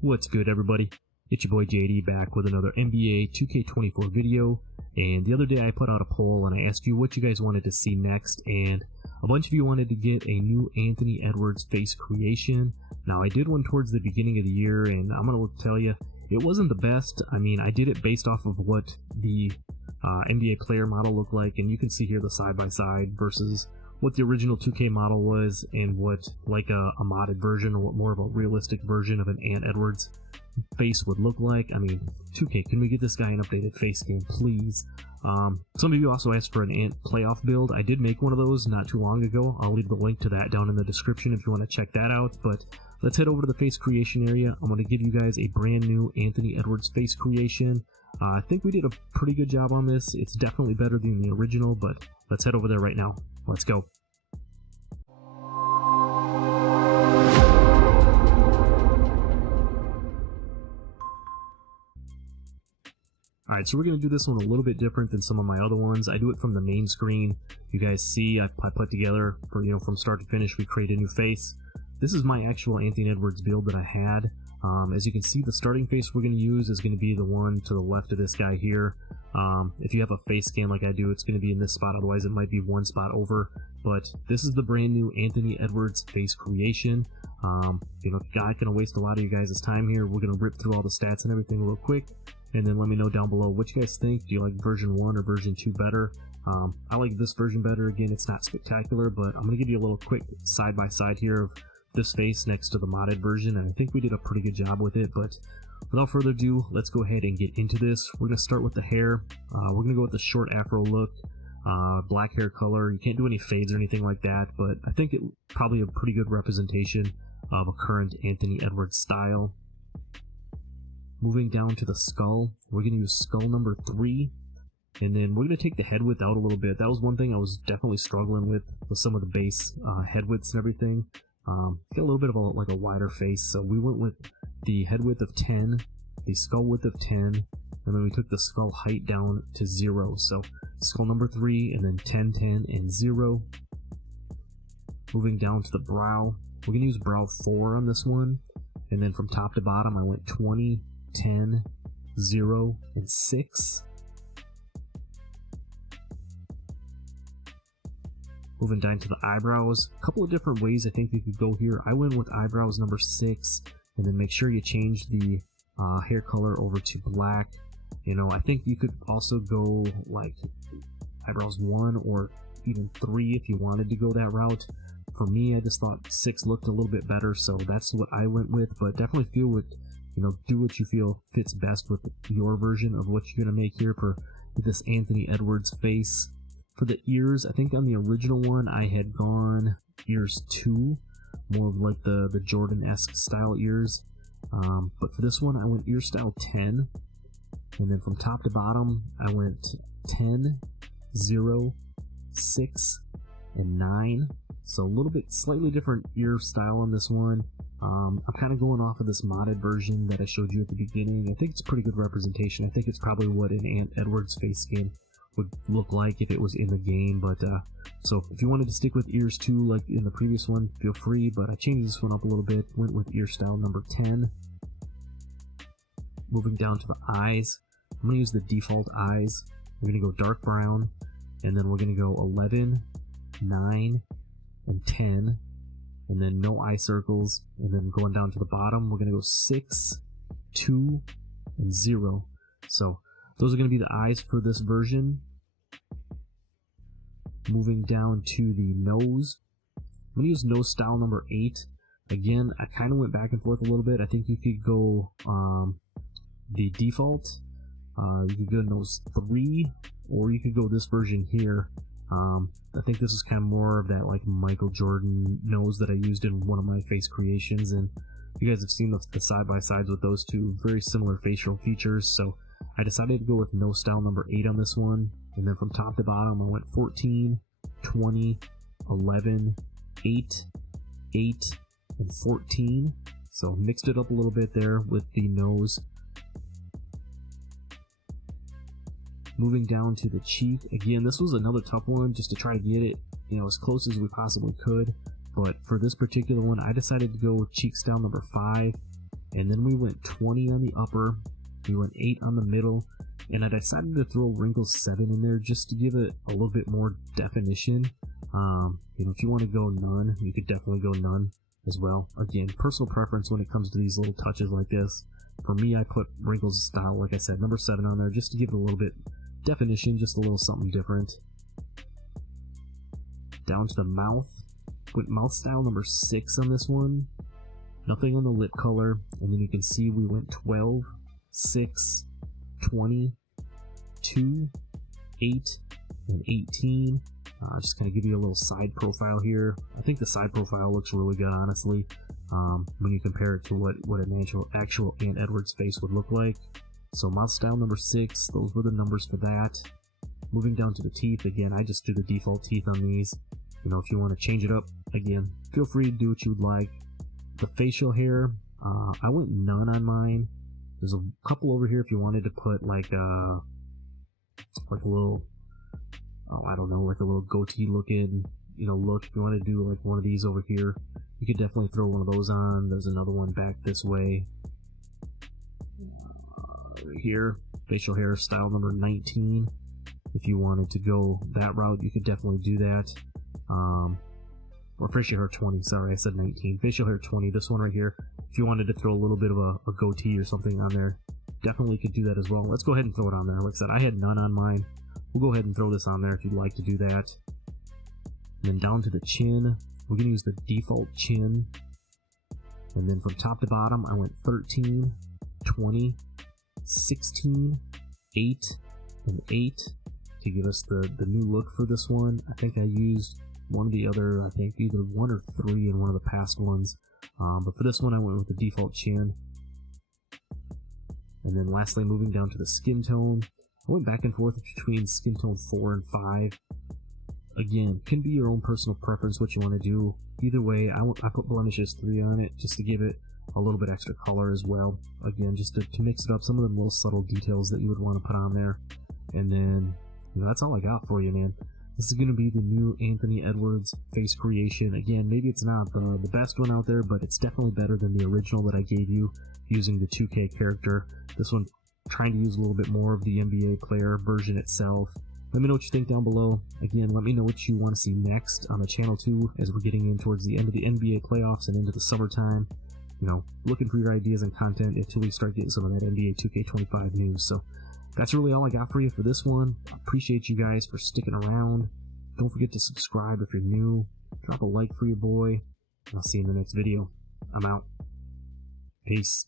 What's good, everybody? It's your boy JD back with another NBA 2K24 video. And the other day I put out a poll and I asked you what you guys wanted to see next, and a bunch of you wanted to get a new Anthony Edwards face creation. Now, I did one towards the beginning of the year, and I'm going to tell you, it wasn't the best. I mean, I did it based off of what the NBA player model looked like, and you can see here the side-by-side versus what the original 2K model was and what like a modded version or what more of a realistic version of an Ant Edwards face would look like. I mean, 2K, can we get this guy an updated face skin, please? Some of you also asked for an Ant playoff build. I did make one of those not too long ago. I'll leave the link to that down in the description if you want to check that out. But let's head over to the face creation area. I'm going to give you guys a brand new Anthony Edwards face creation. I think we did a pretty good job on this. It's definitely better than the original, but let's head over there right now. Let's go. Alright, so we're going to do this one a little bit different than some of my other ones. I do it from the main screen. You guys see I put together, from start to finish, we create a new face. This is my actual Anthony Edwards build that I had. As you can see, the starting face we're going to use is going to be the one to the left of this guy here. If you have a face scan like I do, it's going to be in this spot, otherwise it might be one spot over. But this is the brand new Anthony Edwards face creation. I'm not going to waste a lot of you guys' time here. We're going to rip through all the stats and everything real quick, and then let me know down below what you guys think. Do you like version 1 or version 2 better? I like this version better. Again, it's not spectacular, but I'm going to give you a little quick side-by-side here of this face next to the modded version, and I think we did a pretty good job with it. But without further ado, let's go ahead and get into this. We're going to start with the hair. We're going to go with the short afro look, black hair color. You can't do any fades or anything like that, but I think it probably a pretty good representation of a current Anthony Edwards style. Moving down to the skull, we're going to use skull number 3, and then we're going to take the head width out a little bit. That was one thing I was definitely struggling with some of the base head widths and everything. Got a little bit of a wider face, so we went with the head width of 10, the skull width of 10, and then we took the skull height down to 0. So skull number 3, and then 10, 10, and 0. Moving down to the brow, we're going to use brow 4 on this one, and then from top to bottom I went 20, 10, 0, and 6. Moving down to the eyebrows, a couple of different ways I think you could go here. I went with eyebrows number 6, and then make sure you change the hair color over to black. I think you could also go like eyebrows 1 or even 3 if you wanted to go that route. For me, I just thought 6 looked a little bit better, so that's what I went with. But definitely feel with, do what you feel fits best with your version of what you're gonna make here for this Anthony Edwards face. For the ears, I think on the original one I had gone ears 2, more of like the Jordan-esque style ears. But for this one I went ear style 10, and then from top to bottom I went 10, 0, 6, and 9. So a little bit slightly different ear style on this one. I'm kind of going off of this modded version that I showed you at the beginning. I think it's pretty good representation. I think it's probably what an Ant Edwards face skin would look like if it was in the game. But so if you wanted to stick with ears 2 like in the previous one, feel free, but I changed this one up a little bit, went with ear style number 10. Moving down to the eyes, I'm going to use the default eyes. We're going to go dark brown, and then we're going to go 11, 9, and 10, and then no eye circles. And then going down to the bottom, we're going to go 6, 2, and 0. So those are going to be the eyes for this version. Moving down to the nose, I'm going to use nose style number 8. Again, I kind of went back and forth a little bit. I think you could go the default, you could go nose 3, or you could go this version here. I think this is kind of more of that like Michael Jordan nose that I used in one of my face creations, and you guys have seen the side-by-sides with those two, very similar facial features. So I decided to go with nose style number 8 on this one, and then from top to bottom I went 14, 20, 11, 8, 8, and 14. So mixed it up a little bit there with the nose. Moving down to the cheek, again, this was another tough one just to try to get it, as close as we possibly could. But for this particular one, I decided to go with cheek style number 5. and then we went 20 on the upper, we went 8 on the middle, and I decided to throw wrinkles 7 in there just to give it a little bit more definition. If you want to go none, you could definitely go none as well. Again, personal preference when it comes to these little touches like this. For me, I put wrinkles style, like I said, number 7 on there just to give it a little bit definition, just a little something different. Down to the mouth, went mouth style number 6 on this one. Nothing on the lip color, and then you can see we went 12, 6, 20, 2, 8, and 18. Just kind of give you a little side profile here. I think the side profile looks really good, honestly, when you compare it to what an actual Aunt Edward's face would look like. So mouth style number 6, those were the numbers for that. Moving down to the teeth, again, I just do the default teeth on these. If you want to change it up, again, feel free to do what you would like. The facial hair, I went none on mine. There's a couple over here if you wanted to put like a little, I don't know, like a little goatee looking, look. If you want to do like one of these over here, you could definitely throw one of those on. There's another one back this way. Right here, facial hair style number 19. If you wanted to go that route, you could definitely do that. Or facial hair 20, sorry, I said 19. Facial hair 20, this one right here. If you wanted to throw a little bit of a goatee or something on there, definitely could do that as well. Let's go ahead and throw it on there. Like I said, I had none on mine. We'll go ahead and throw this on there if you'd like to do that. And then down to the chin, we're going to use the default chin. And then from top to bottom, I went 13, 20, 16, 8, and 8 to give us the new look for this one. I think I used one of the other, I think either 1 or 3 in one of the past ones. But for this one, I went with the default chin. And then lastly, moving down to the skin tone, I went back and forth between skin tone 4 and 5. Again, can be your own personal preference what you want to do. Either way, I put blemishes 3 on it just to give it a little bit extra color as well. Again, just to mix it up, some of the little subtle details that you would want to put on there. And then, that's all I got for you, man. This is going to be the new Anthony Edwards face creation. Again, maybe it's not the best one out there, but it's definitely better than the original that I gave you using the 2K character. This one, trying to use a little bit more of the NBA player version itself. Let me know what you think down below. Again, let me know what you want to see next on the channel too, as we're getting in towards the end of the NBA playoffs and into the summertime. Looking for your ideas and content until we start getting some of that NBA 2K25 news. So that's really all I got for you for this one. I appreciate you guys for sticking around. Don't forget to subscribe if you're new. Drop a like for your boy. And I'll see you in the next video. I'm out. Peace.